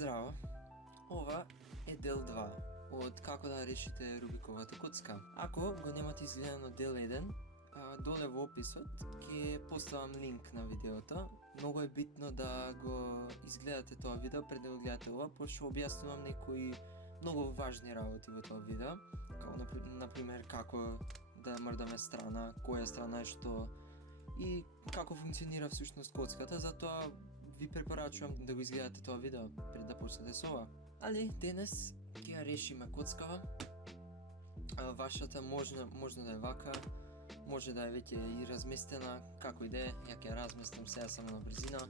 Здраво! Ова е дел 2 од како да решите Рубиковата куцка. Ако го немате изгледано дел 1, доле во описот ќе поставам линк на видеото. Многу е битно да го изгледате тоа видео пред да го гледате ова, пошто објаснувам некои многу важни работи во тоа видео, како например како да мрдаме страна, која страна е што и како функционира всушност коцката. Затоа ви препорачувам да го изгледате тоа видео пред да почнете со ова. Али денес ќе ја решиме коцкава. Вашата можно да е вака, може да е веќе и разместена, како и да е. Ја ќе ја разместам сега само на брзина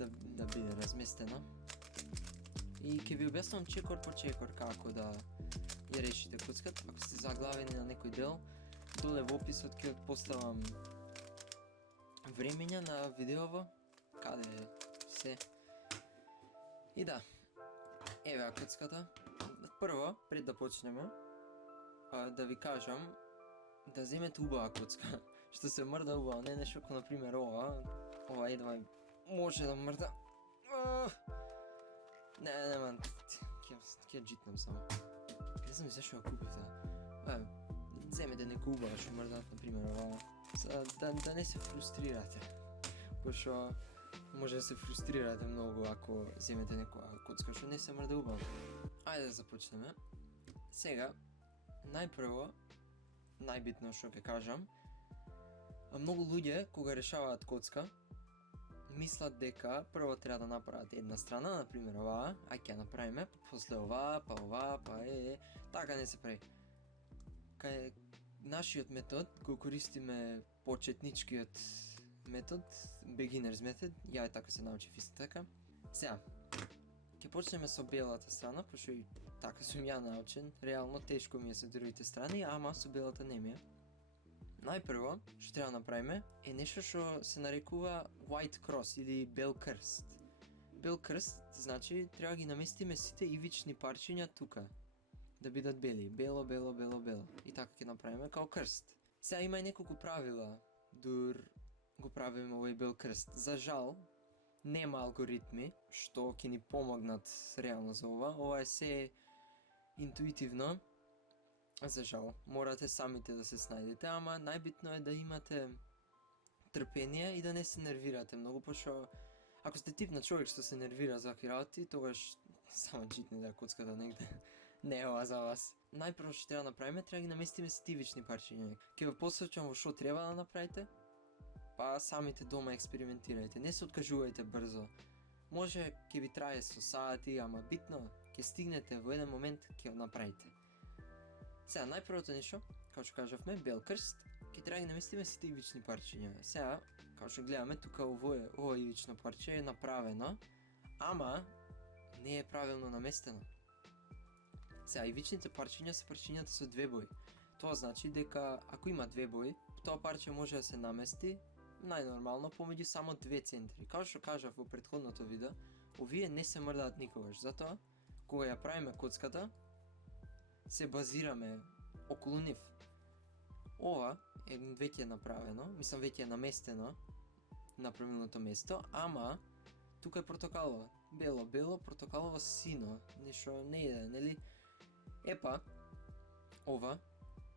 да биде разместена. И ќе ви објаснувам чекор по чекор како да ја решите коцката. Ако сте заглавени на некој дел, доле во описот ќе поставам времења на видеово, каде е се. И да, еве коцката. Прво, пред да почнеме, да ви кажам да земете убава коцка, што се мрда убаво, не нешто како например ова едва може да мрда. Не, ќе джитнам само. Не знам зашто ја купив таа. Земете нека убава што мрда, например ова, да не се фрустрирате, пошто може да се фрустрирате многу ако земете некоја коцка што не се мрда убаво. Ајде да започнеме. Сега, најпрво, најбитно што ќе кажам, многу луѓе кога решаваат коцка, мислат дека прво треба да направат една страна, например оваа, ќе ја направиме, после оваа, па оваа, па така не се прави. Кај нашиот метод го користиме почетничкиот метод, beginner's method, ја така се научив исто така. Сега, ќе почнеме со белата страна, пошто и така сум ја научен, реално тешко ми е со другите страни, ама со белата не ми е. Најпрво, што треба да направиме, е нешто што се нарекува white cross или бел крст. Бел крст, значи, треба ги наместиме сите ивични парчиња тука, да бидат бели, бело, бело, бело, бело. И така ќе направиме као крст. Сега има и неколку правила, дур го правиме овој бел крст. За жал, нема алгоритми што ќе ни помогнат реално за ова. Ова е се интуитивно. За жал, морате самите да се снајдете, ама најбитно е да имате трпение и да не се нервирате многу, пошто ако сте тип на човек што се нервира за вакви работи, тогаш само джитне да коцката негде. Не е ова за вас. Најпрво што треба да направиме, треба да ги наместиме стивични парчиња. Ќе ве посочам во што треба да направите, па самите дома експериментирајте, не се откажувајте брзо. Може ќе ви трае со сати, ама битно ќе стигнете во еден момент ќе го направите. Сега најпрвото нешто, како што кажавме, бел крст, ќе треба да наместиме сите ивични парчиња. Сега, како што гледаме тука ова ивично парче е направено, ама не е правилно наместено. Сега ивичните парчиња се парчињата со две бои. Тоа значи дека ако има две бои, тоа парче може да се намести најнормално помеѓу само две центри. Како што кажав во претходното видео, овие не се мрдаат никогаш. Затоа, кога ја правиме коцката, се базираме околу нив. Ова е веќе направено, мислам веќе е наместено на правилното место, ама тука е портокалово. Бело, портокалово сино, нешто не иде, нели? Епа, ова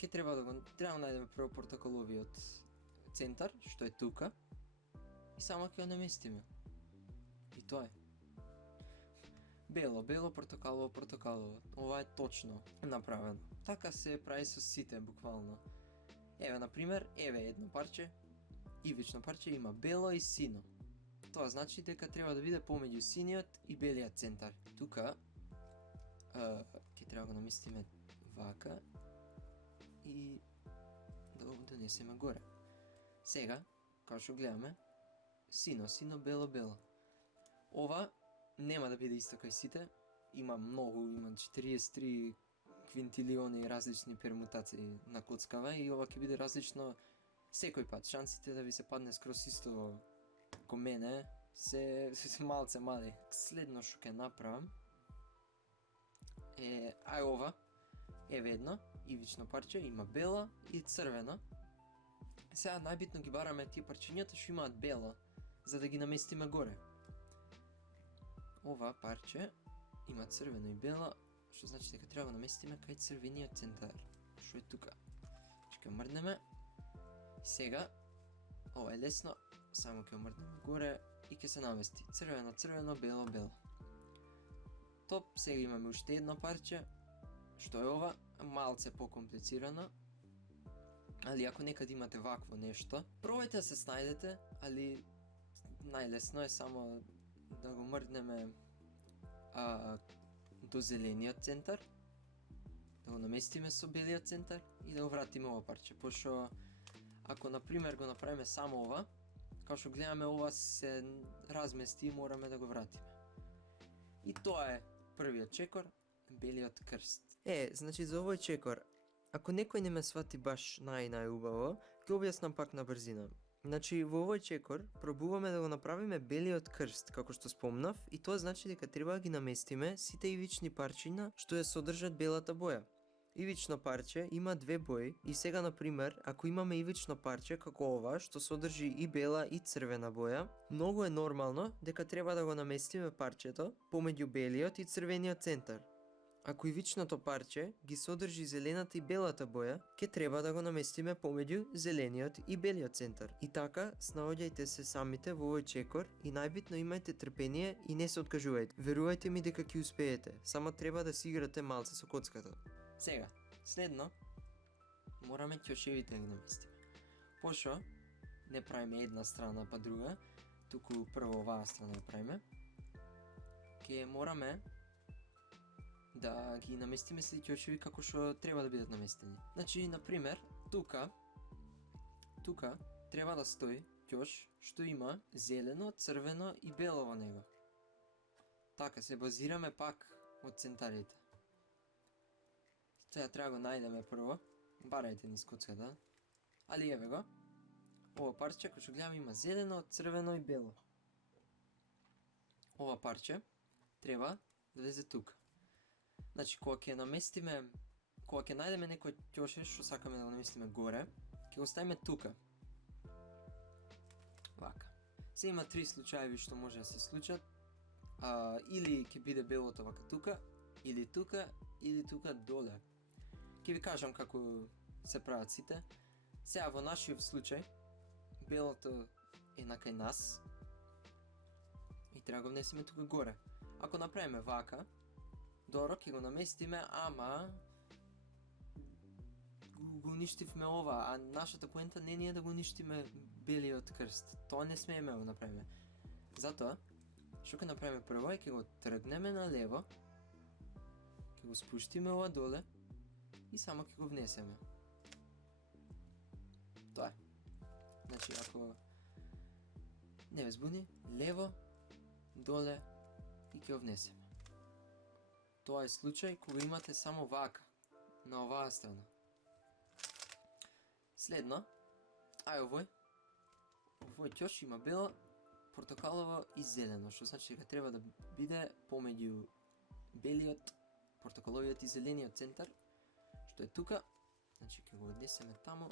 ќе треба да најдеме прво портокаловиот центар, што е тука, и само ќе го наместиме. И тоа е. Бело, портокалово. Ова е точно направено. Така се прави со сите, буквално. Еве, например, едно парче, ивично парче, има бело и сино. Тоа значи дека треба да биде помеѓу синиот и белиот центар. Тука ќе треба да го наместиме вака и да го донесеме горе. Сега, како што гледаме, сино, бело. Ова нема да биде исто кај сите, има 43 квинтилиони различни пермутации на коцкава и ова ќе биде различно секој пат. Шансите да ви се падне скрос исто ко мене се малце мали. Следно што ќе направам е ова. Еве едно ивично парче, има бело и црвено. Сега најбитно ги бараме тие парчињата што имаат бело, за да ги наместиме горе. ова парче има црвено и бело, што значи дека треба да го наместиме кај црвениот центар, што е тука. Ќе мрднеме. Сега, ова е лесно, само ќе мрднеме горе и ќе се намести. Црвено, црвено, бело, бело. Топ, сега имаме уште едно парче, што е ова, малце покомплицирано. Али ако некад имате вакво нешто, пробајте да се снајдете, али најлесно е само да го мрднеме до зелениот центар, да го наместиме со белиот центар и да го вратиме ова парче, пошто ако например го направиме само ова, као што гледаме ова се размести и мораме да го вратиме. И тоа е првиот чекор, белиот крст. Значи за овој чекор, ако некој не ме свати баш најубаво, ќе објаснам пак на брзина. Значи во овој чекор пробуваме да го направиме белиот крст, како што спомнав, и тоа значи дека треба да ги наместиме сите ивични парчиња што ја содржат белата боја. Ивично парче има две бои и сега например, ако имаме ивично парче како ова што содржи и бела и црвена боја, многу е нормално дека треба да го наместиме парчето помеѓу белиот и црвениот центар. Ако ивичното парче ги содржи зелената и белата боја, ќе треба да го наместиме помеѓу зелениот и белиот центар. И така, снаоѓајте се самите во овој чекор и најбитно имајте трпение и не се откажувајте. Верувајте ми дека ќе успеете, само треба да си играте малце со коцката. Сега, следно, мораме ќошевите да ги наместиме. Пошто не правиме една страна па друга, туку прво оваа страна ја правиме, ќе мораме да ги наместиме сите ќошеви како што треба да бидат наместени. Значи, например, тука треба да стои ќош што има зелено, црвено и бело во него. Така, се базираме пак од центарите. Сега треба го најдеме прво, барајте низ коцката, али еве го. Ова парче, кој што гледаме, има зелено, црвено и бело. Ова парче треба да влезе тука. Значи, кога ќе најдеме некој ќошев што сакаме да го наместиме горе, ќе го ставиме тука. Вака. Се има три случаеви што може да се случат. Или ќе биде белото вака тука, или тука доле. Ќе ви кажам како се прават сите. Сега во нашиот случај, белото е накај нас и треба го внесеме тука горе. Ако направиме вака, добро, ќе го наместиме, ама го уништивме ова, а нашата поента не е да го уништиме белиот крст. Тоа не смееме да го направиме. Затоа, што ќе направиме прво е ќе го тргнеме на лево, ќе го спуштиме ова доле и само ќе го внесеме. Тоа е. Значи, ако не ве збуни, лево, доле и ќе го внесеме. Тоа е случај кога имате само вака, на оваа страна. Следно, овој ќош има бело, портокалово и зелено, што значи дека треба да биде помеѓу белиот, портокаловиот и зелениот центар, што е тука. Значи ќе го однесеме таму.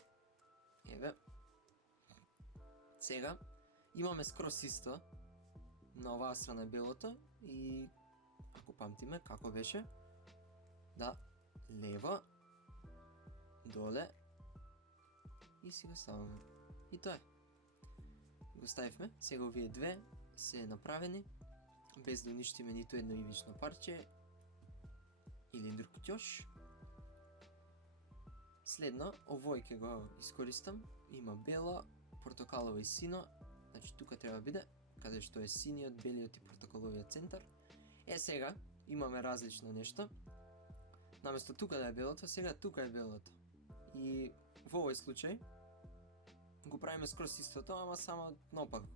Еве. Сега имаме скрос исто. На оваа страна е белото и ако памтиме како беше, да, лево, доле и си го ставаме. И тоа е. Го ставивме, сега овие две се направени, без да уништиме ниту едно ивично парче или друг ќош. Следно, овој ќе го искористам, има бело, портокалово и сино, значи тука треба да биде, каде што е синиот, белиот и портокаловиот центар. Сега имаме различно нешто. Наместо тука да е белото, сега тука е белото. И во овој случај го правиме скроз истото, ама само наопаку.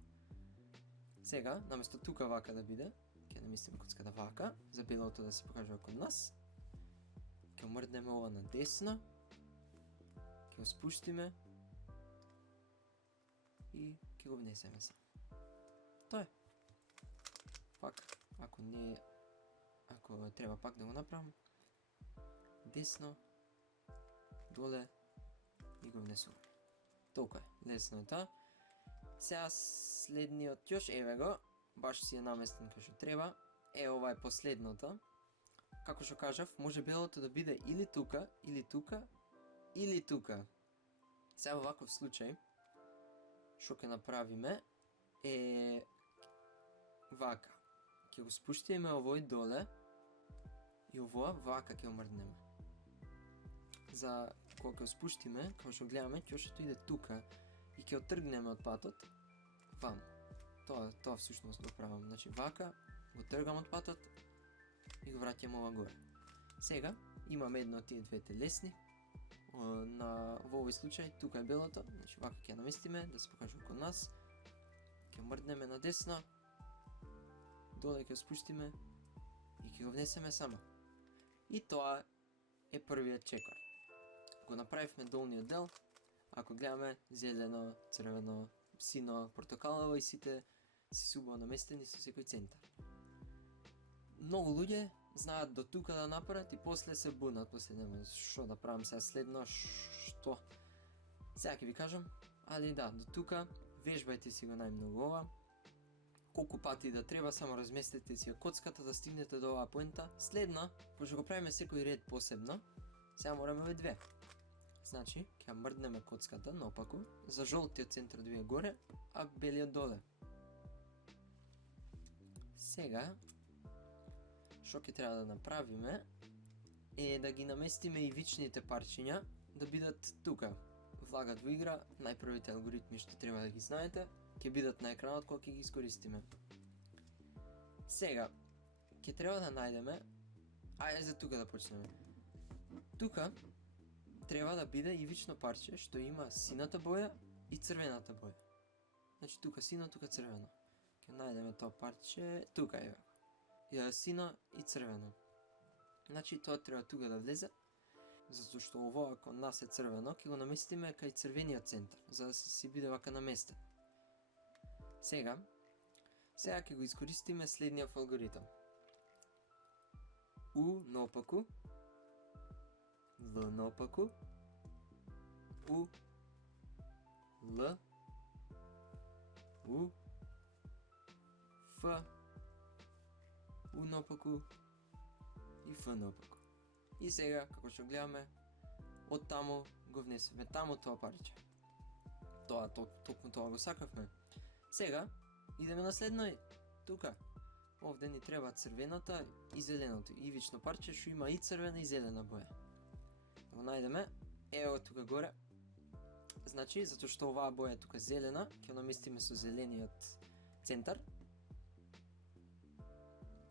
Сега, наместо тука вака да биде, ќе наместиме коцката вака, за белото да се покажува кон нас. Ќе мрднеме ова на десно, ќе го спуштиме и ќе го внесеме само. Тоа е. Пак, ако треба пак да го направам, десно, доле и го внесувам. Толку е, лесно е тоа. Сега следниот ќош, еве го, баш си е наместен кај што треба. ова е последната. Како што кажав, може белото да биде или тука, или тука, или тука. Сега во ваков случај, што ќе направиме е вака. Ќе го спуштиме овој доле и овоа вака ќе омрднеме. За кога ќе спуштиме, како што гледаме, ќошето иде тука и ќе отргнеме од патот ваму. Тоа всушност го правам. Значи вака го тргам од патот и го враќам ова горе. Сега имаме едно од тие двете лесни. Во овој случај тука е белото, значи вака ќе наместиме да се покажува кон нас. Ќе мрднеме на десно. Доле ќе спуштиме и ќе го внесеме само. И тоа е првиот чекор. Го направивме долниот дел. Ако гледаме зелено, црвено, сино, портокалово и сите си убаво наместени со секој центар. Многу луѓе знаат до тука да направат и после се бунат, после нема што да правам сега следно, што. Сега ќе ви кажам, али да, до тука вежбајте си го најмногу ова. Колку пати да треба, само разместете си ја коцката да стигнете до оваа поента. Следно, пошто го правиме секој ред посебно, сега мораме овие две. Значи, ќе мрднеме коцката наопаку, за жолтиот центар да биде горе, а белиот доле. Сега, што ќе треба да направиме е да ги наместиме ивичните парчиња да бидат тука. Влагат во игра, најпрвите алгоритми што треба да ги знаете, ќе бидат на екранот кога ќе ги искористиме. Сега, ќе треба да најдеме, ајде за тука да почнеме. Тука треба да биде ивично парче што има сината боја и црвената боја. Значи тука сино, тука црвено. Ќе најдеме тоа парче, тука е. Сино и црвено. Значи тоа треба тука да влезе, затоа што ово кон нас е црвено, ќе го наместиме кај црвениот центар, за да си биде вака наместен. Сега ќе го искористиме следниот алгоритам. У наопаку, Л наопаку, У, Л, У, Ф, У наопаку и Ф наопаку. И сега, како што гледаме, од таму го внесеме таму тоа парче. Токму тоа го сакавме. Сега, идеме на следно, тука. Овде ни треба црвената и зеленото, ивично парче што има и црвена и зелена боја. Го најдеме, ево тука горе. Значи, затоа што оваа боја е тука зелена, ќе наместиме со зелениот центар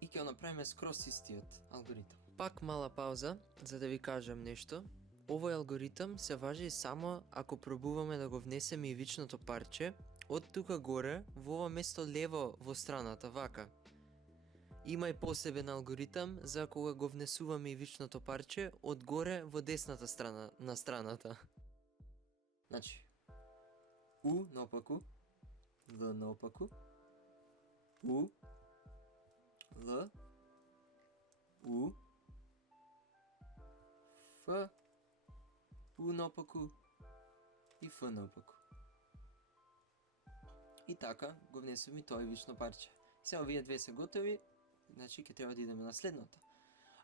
и ќе направиме скрос истиот алгоритам. Пак мала пауза, за да ви кажам нешто. Овој алгоритам се важи само ако пробуваме да го внесеме ивичното парче од тука горе во ова место лево во страната, вака. Има и посебен алгоритам за кога го внесуваме ивичното парче од горе во десната страна на страната. Значи, У наопаку, Л наопаку, У, Л, У, Ф, У наопаку и Ф наопаку. И така го внесуваме тоа ивично парче. Сега овие две се готови, значи ќе треба да идеме на следното.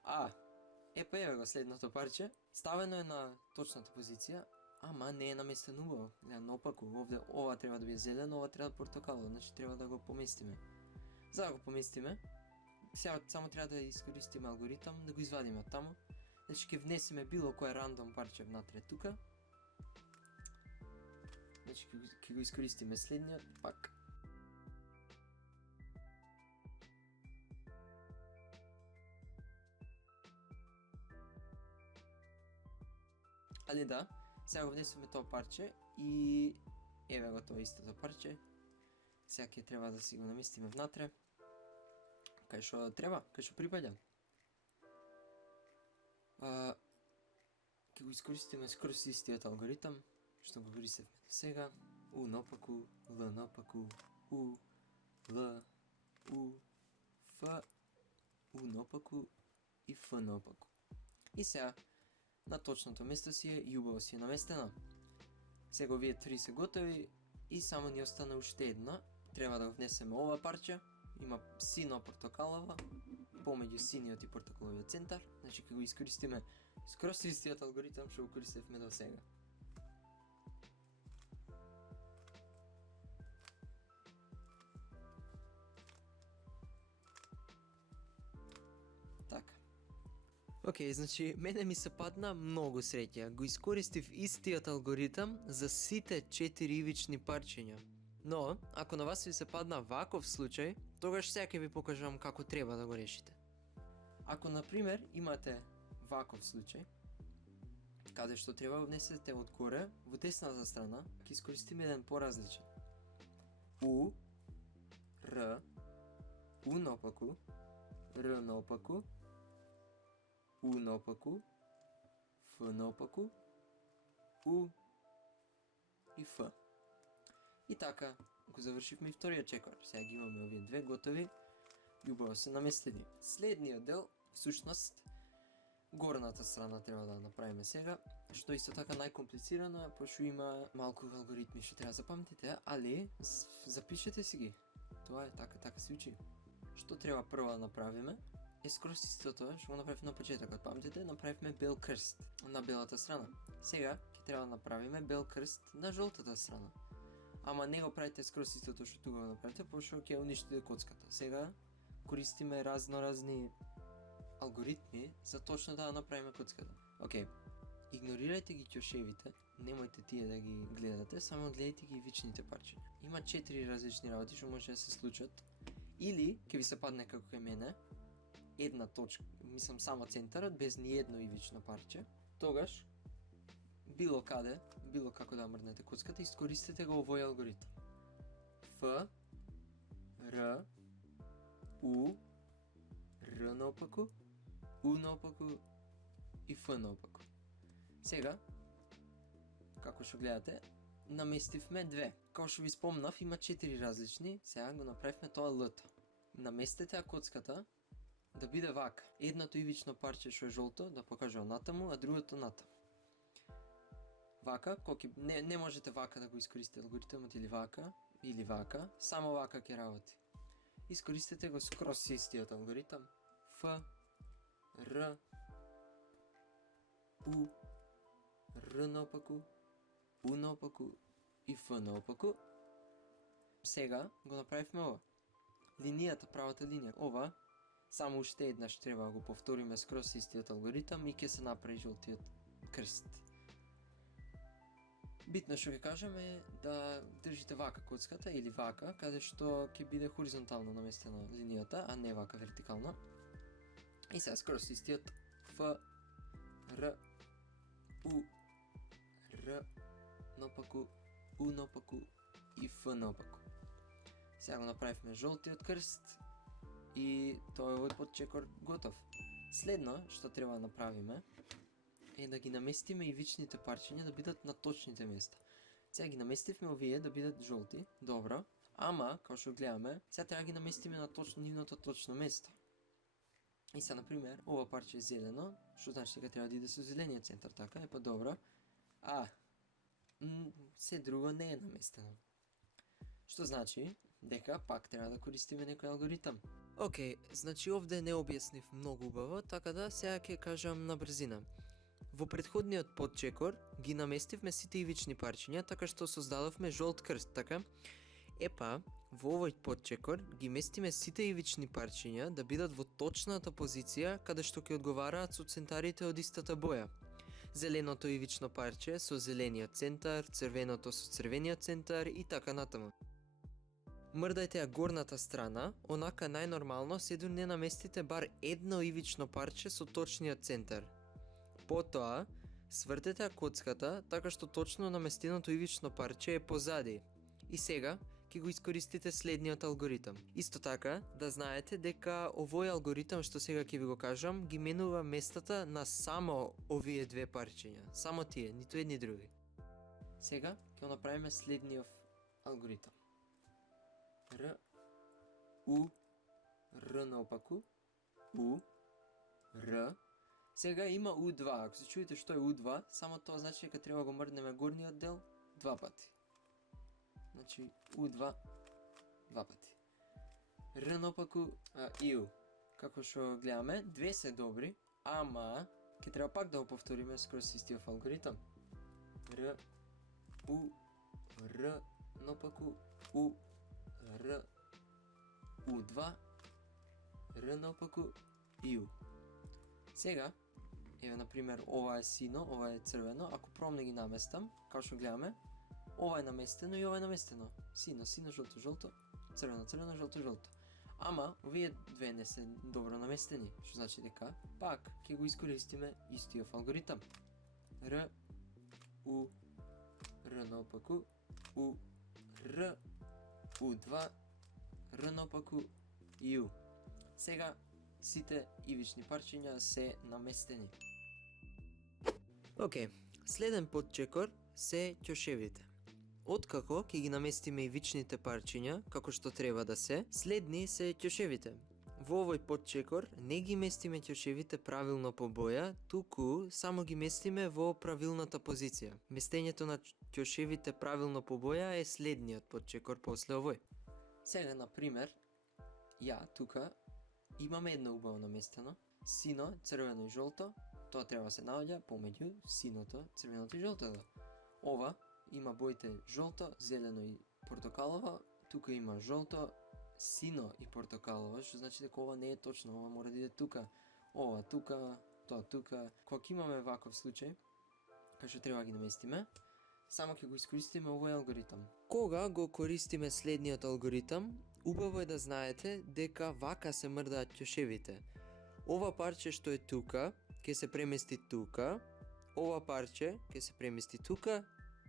Па еве го следното парче, ставено е на точната позиција, ама не е наместено убаво. Наопаку, овде ова треба да биде зелено, ова треба да портокалово, значи треба да го поместиме. За да го поместиме, сега само треба да искористиме алгоритам, да го извадиме од таму. Значи ќе внесеме било кое рандом парче внатре тука. Значи ќе го искористиме следниот пак. Али да, сега го внесеме тоа парче и еве го тоа истото парче. Сега ќе треба да си го наместиме внатре. Кај што треба, кај што припаѓа. Ќе го искористиме скроз истиот алгоритам што го користевме до сега. У наопаку, Л наопаку, У, Л, У, Ф, У наопаку и Ф наопаку. И сега на точното место си е и убаво си е наместено. Сега овие три се готови и само ни остана уште една. Треба да го внесеме ова парче има сино-портокалова, помеѓу синиот и портокаловиот центар. Значи, кога го искористиме скроз истиот алгоритам што го користевме до сега. Така. Океј, значи, мене ми се падна многу среќа. Го искористив истиот алгоритам за сите 4 ивични парчиња. Но, ако на вас ви се падна ваков случај, тогаш сега ќе ви покажам како треба да го решите. Ако, например, имате ваков случај, каде што треба да внесете одгоре, во десната страна, ќе искористиме еден поразличен. У, Р, У наопаку, Р наопаку, У наопаку, Ф наопаку, У и Ф. И така, го завршивме и вториот чекор. Сега ги имаме овие две готови и убаво се наместени. Следниот дел, всушност, горната страна треба да направиме сега, што исто така најкомплицирано е, пошто има малку алгоритми што треба запамтите, али запишете си ги. Тоа е така се учи. Што треба прво да направиме? Е скроз истото што го направивме на почетокот. Памтите, направивме бел крст на белата страна. Сега ќе треба да направиме бел крст на жолтата страна. Ама не го правите скроз истото што тука го направите, пошто ќе уништите коцката. Сега користиме разни алгоритми за точно да направиме коцката. Океј, игнорирајте ги ќошевите, немојте тие да ги гледате, само гледајте ги ивичните парчиња. Има 4 различни работи што може да се случат. Или ќе ви се падне како кај мене, една точка, мислам само центарот, без ни едно ивично парче, тогаш било каде, било како да мрднете коцката, искористете го овој алгоритам. Ф, Р, У, Р наопаку, У наопаку и Ф наопаку. Сега, како што гледате, наместивме две. Како што ви спомнав, има 4 различни, сега го направивме тоа Л-то. Наместете ја коцката да биде вака. Едното ивично парче што е жолто да покаже натаму, а другото натаму. Вака, не можете вака да го искористите алгоритмот или вака, само вака ќе работи. Искористете го скроз истиот алгоритам. Ф, Р, У, Р наопаку, У наопаку и Ф наопаку. Сега го направивме ова. Линијата, правата линија, ова, само уште еднаш треба да го повториме скроз истиот алгоритам и ќе се направи жолтиот крст. Битно што ќе кажам е да држите вака коцката или вака, каде што ќе биде хоризонтално наместена линијата, а не вака вертикална. И сега скроз истиот Ф, Р, У, Р наопаку, У наопаку и Ф наопаку. Сега го направивме жолтиот крст и тоа е овој подчекор готов. Следно што треба да направиме е да ги наместиме ивичните парчиња да бидат на точните места. Сега ги наместивме овие да бидат жолти, добро, ама, како што гледаме, сега треба да ги наместиме на нивното точно место. И сега, например, ова парче е зелено, што значи дека треба да иде со зелениот центар, така е па добро. Се друго не е наместено. Што значи дека пак треба да користиме некој алгоритам. Океј, значи овде не објаснив многу убаво, така да сега ќе кажам на брзина. Во претходниот подчекор ги наместивме сите ивични парчиња, така што создадовме жолт крст, така? Епа, во овој подчекор ги местиме сите ивични парчиња да бидат во точната позиција каде што ќе одговараат со центарите од истата боја. Зеленото ивично парче со зелениот центар, црвеното со црвениот центар и така натаму. Мрдајте ја горната страна, онака најнормално седу не наместите бар едно ивично парче со точниот центар. Потоа, свртете ја коцката така што точно наместеното ивично парче е позади. И сега ќе го искористите следниот алгоритам. Исто така, да знаете дека овој алгоритам што сега ќе ви го кажам, ги менува местата на само овие две парчиња. Само тие, ниту едни други. Сега ќе направиме следниот алгоритам. Р, У, Р наопаку, У, Р. Сега има U2, ако се чуете што е U2, само тоа значи дека треба го мрднеме горниот дел два пати. Значи U2 два пати. Р наопаку иу. Како што гледаме, две се добри, ама ќе треба пак да го повториме скроз истиот алгоритам. Р, У, Р наопаку, У, Р, У2, Р наопаку, Иу. Сега, еве например, ова е сино, ова е црвено, ако пробам ги наместам, како што гледаме, ова е наместено и ова е наместено. Сино, сино, жолто, жолто, црвено, црвено, жолто, жолто. Ама, овие две не се добро наместени, што значи дека пак ќе го искористиме истиот алгоритам. Р, У, Р наопаку, У, Р, У2, Р наопаку, Ю. Сега, сите ивични парчиња се наместени. Океј, следен подчекор се ќошевите. Откако ќе ги наместиме ивичните парчиња, како што треба да се, следни се ќошевите. Во овој подчекор не ги местиме ќошевите правилно по боја, туку само ги местиме во правилната позиција. Местењето на ќошевите правилно по боја е следниот подчекор после овој. Сега, например, ја тука имаме едно убаво наместено, сино, црвено и жолто, тоа треба да се наоѓа помеѓу синото, црвеното и жолтото. Ова има боите жолто, зелено и портокалово, тука има жолто, сино и портокалово, што значи дека ова не е точно, ова мора да иде тука. Ова тука, тоа тука. Кога имаме ваков случај, кај што треба да ги наместиме, само ќе го искористиме овој алгоритам. Кога го користиме следниот алгоритам, убаво е да знаете дека вака се мрдаат ќошевите. Ова парче што е тука, ќе се премести тука, ова парче ќе се премести тука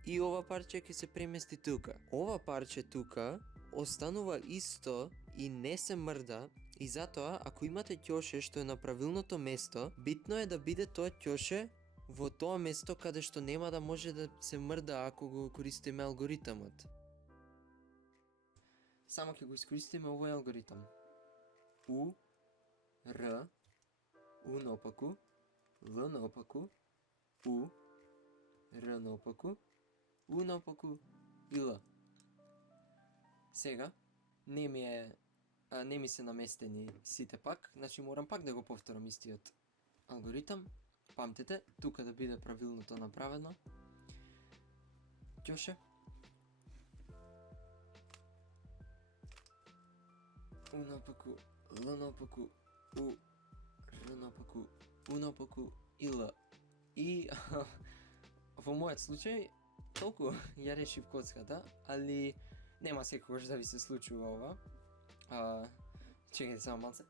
и ова парче ќе се премести тука. Ова парче тука останува исто и не се мрда, и затоа ако имате ќоше што е на правилното место, битно е да биде тоа ќоше во тоа место каде што нема да може да се мрда ако го користиме алгоритамот. Само ќе го искористиме овој алгоритам. У, Р, У наопаку, Л наопаку, У, Р наопаку, У наопаку и Л. Сега, не ми се наместени сите пак, значи морам пак да го повторам истиот алгоритам. Памтете, тука да биде правилното направено. ќоше. У наопаку, Л наопаку, У, Р наопаку, У наопаку и Л. И во мојот случај, толку ја решив коцката, али нема секогаш да ви се случува ова. Чекајте само малце.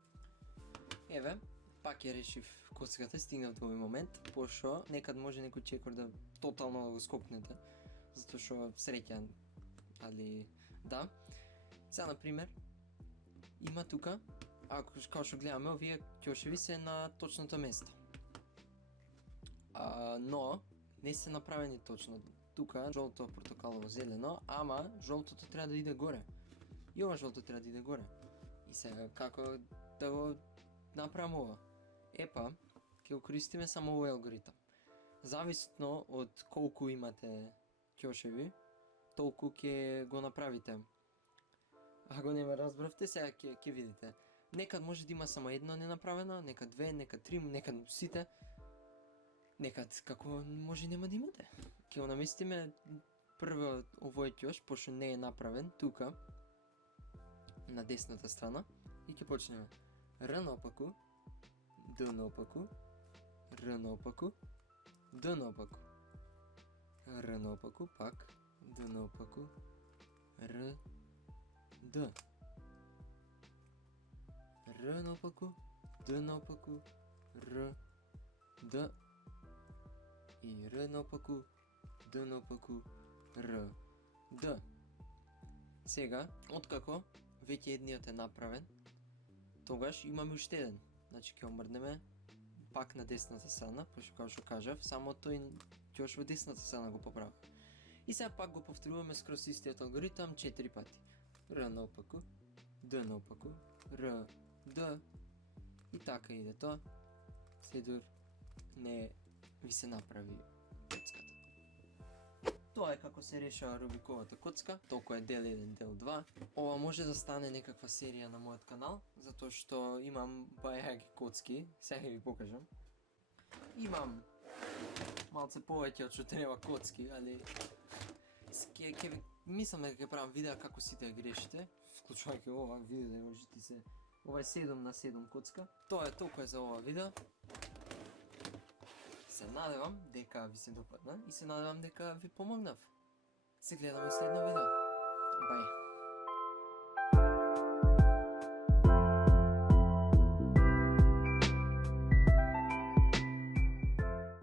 Еве, пак ја решив коцката, стигнав до овој момент, пошто некад може некој чекор да тотално го скопнете, затоа што среќан, али да. Сега, например, има тука, ако као што гледаме, овие ќошеви се на точното место. Но не се направени точно. Тука жолто, портокалово, зелено, ама жолтото треба да иде горе. И ова жолто треба да иде горе. И сега како да го направам ова? Епа, ќе го користиме само овој алгоритам. Зависно од колку имате ќошеви, толку ќе го направите. Ако не ме разбравте, сега ќе видите. Некад може да има само едно ненаправено, некад две, некад три, некад сите. Некад како може нема да имате. Ќе го наместиме прво овој ќош, пошто не е направен, тука, на десната страна, и ќе почнеме. Р наопаку, Д наопаку, Р наопаку, Д наопаку. Р наопаку, пак, Д наопаку, Р, Д. Р наопаку, Д наопаку, Р, Д. И Р наопаку, Д наопаку, Р, Д. Сега, откако веќе едниот е направен, тогаш имаме уште еден. Значи ќе омрднеме пак на десната страна, пошто како што кажав, само тој ќош во десната страна го поправа. И сега пак го повторуваме скроз истиот алгоритам 4 пати. Р наопаку, Д наопаку, Р, Д. И така иде тоа. Следур не ви се направи коцката. To je kako se rešava Rubikovata kocka, toliko je del 1, del 2. Ova može da stane nekakva serija na moj kanal, zato što imam bajagi kocki, сега ви покажам. Имам малце повеќе од што треба коцки, али мислам дека ќе правам видеа како сите грешите, вклучувајќи ова видео да можете се. Ова е 7x7 коцка. Тоа е толку е за ова видео. Се надевам дека ви се допадна и се надевам дека ви помогнав. Се гледаме следно видео. Бај!